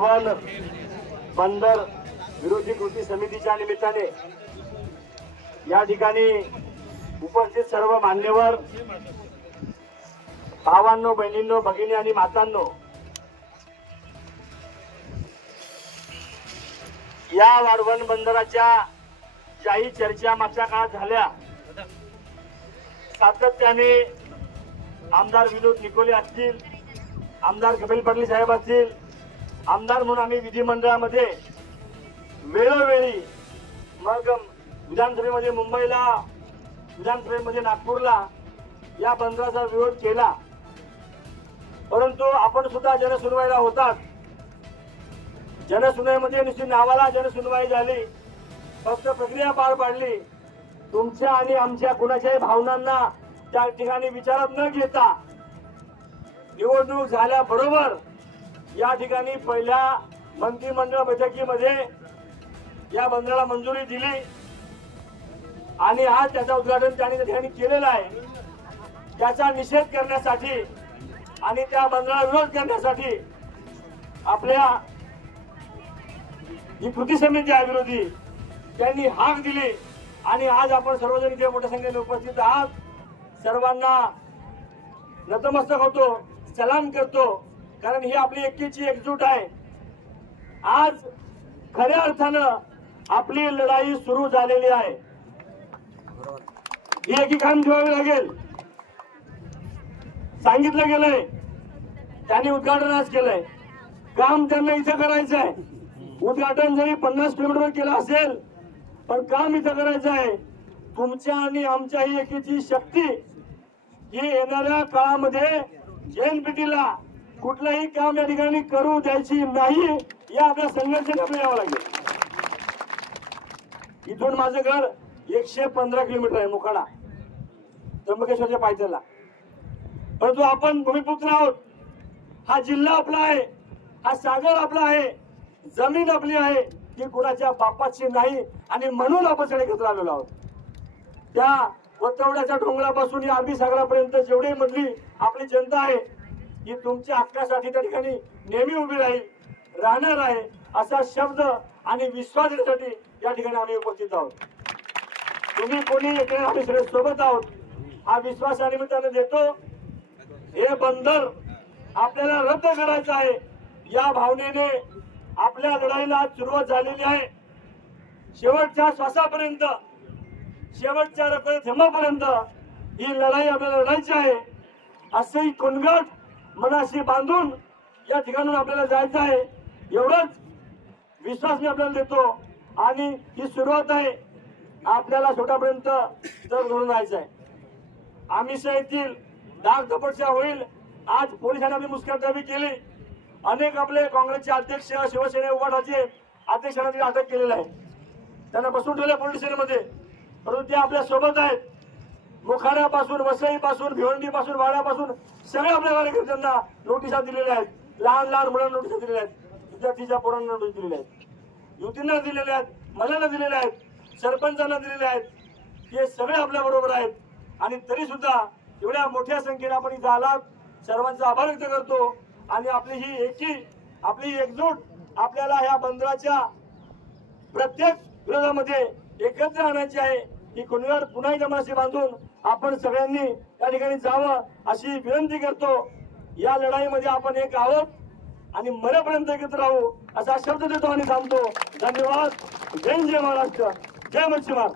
वाढवण बंदर विरोधी कृती समितीच्या निमित्ताने या ठिकाणी उपस्थित सर्व मान्यवर भावांनो, बहिणींनो, भगिनी आणि मातांनो, या वाढवण बंदराच्या ज्याही चर्चा मागच्या काळात झाल्या, सातत्याने आमदार विनोद निकोले असतील, आमदार कपिल पाटील साहेब असतील, आमदार म्हणून आम्ही विधिमंडळामध्ये वेळोवेळी, मग विधानसभेमध्ये मुंबईला, विधानसभेमध्ये नागपूरला या बंदराचा विरोध केला, परंतु आपण सुद्धा जनसुनवाईला होतात. जनसुनवाईमध्ये नुसती नावाला जनसुनवाई झाली, फक्त प्रक्रिया पार पाडली. तुमच्या आणि आमच्या कुणाच्याही भावनांना त्या ठिकाणी विचारात न घेता निवडणूक झाल्याबरोबर या ठिकाणी पहिल्या मंत्रिमंडळ बैठकीमध्ये या बंदराला मंजुरी दिली आणि आज त्याचं उद्घाटन त्यांनी त्या ठिकाणी केलेलं आहे. त्याचा निषेध करण्यासाठी आणि त्या बंदराला विरोध करण्यासाठी आपल्या जी कृती समिती आहे विरोधी, त्यांनी हाक दिली आणि आज आपण सर्वजण इथे मोठ्या संख्येने उपस्थित आहात. सर्वांना नतमस्तक होतो, सलाम करतो, कारण ही आपली एकीची एकजूट आहे. आज खऱ्या अर्थानं आपली लढाई सुरू झालेली आहे. ही एकी काम ठेवावी लागेल. सांगितलं गेलंय, त्यांनी उद्घाटन आज केलंय, काम त्यांना इथं करायचं आहे. उद्घाटन जरी 50 किलोमीटर केलं असेल, पण काम इथं करायचं आहे. तुमच्या आणि आमच्या ही एकीची शक्ती ही येणाऱ्या काळामध्ये JNPT कुठलंही काम या ठिकाणी करू द्यायची नाही, या आपल्या संघर्षाने आपल्याला यावं लागेल. इथून माझं घर 115 किलोमीटर आहे, मोखाडा, त्र्यंबकेश्वरच्या पायथ्याला. परंतु आपण भूमिपुत्र आहोत. हा जिल्हा आपला आहे, हा सागर आपला आहे, जमीन आपली आहे, ती कुणाच्या बापाची नाही. आणि म्हणून आपण सगळे एकत्र आलेलो आहोत. त्या वतवड्याच्या डोंगरापासून या अरबी सागरापर्यंत जेवढी मधली आपली जनता आहे, ही तुमच्या हक्कासाठी त्या ठिकाणी नेहमी उभी राहील, राहणार आहे, असा शब्द आणि विश्वास देण्यासाठी या ठिकाणी आम्ही उपस्थित आहोत. तुम्ही कोणी आम्ही सगळे सोबत आहोत, हा विश्वास या निमित्ताने देतो. हे बंदर आपल्याला रद्द करायचं आहे, या भावनेने आपल्या लढाईला आज सुरुवात झालेली आहे. शेवटच्या श्वासापर्यंत, शेवटच्या थेंबापर्यंत ही लढाई आपल्याला लढायची आहे. असे कोणगट मनाशी बांधून या ठिकाणून आपल्याला जायचं आहे, एवढंच विश्वास मी आपल्याला देतो. आणि ही सुरुवात आहे, आपल्याला शेवटापर्यंत तर धरून जायचं आहे. आमिष येतील, दाग दपटशा होईल. आज पोलिसांनी आपली मुस्कटदाबी केली. अनेक आपले काँग्रेसचे अध्यक्ष, शिवसेने उभाटाचे अध्यक्षांना अटक केलेलं आहे, त्यांना बसून ठेवलं पोलीस स्टेशनमध्ये. परंतु ते आपल्या सोबत आहेत. मोखाड्यापासून, वसईपासून, भिवंडीपासून, वाड्यापासून सगळ्या आपल्या कार्यकर्त्यांना नोटिसा दिलेल्या आहेत. लहान लहान मुलांना नोटिसा दिलेल्या आहेत, विद्यार्थीच्या पोरांना नोटीस दिलेल्या आहेत, युवतींना दिलेल्या आहेत, महिलांना दिलेल्या आहेत, सरपंचांना दिलेल्या आहेत. हे सगळे आपल्या बरोबर आहेत. आणि तरी सुद्धा एवढ्या मोठ्या संख्येने आपण इथं आलात, सर्वांचा आभार व्यक्त करतो. आणि आपली ही एकी, आपली एकजूट आपल्याला ह्या बंदराच्या प्रत्येक विरोधामध्ये एकत्र आणायची आहे. ही कुणगड पुन्हा एकदा मनाशी बांधून आपण सगळ्यांनी या ठिकाणी जावं अशी विनंती करतो. या लढाईमध्ये आपण एक आहोत आणि मरेपर्यंत एकत्र राहू असा शब्द देतो आणि थांबतो. धन्यवाद. जय महाराष्ट्र, जय मच्छीमार.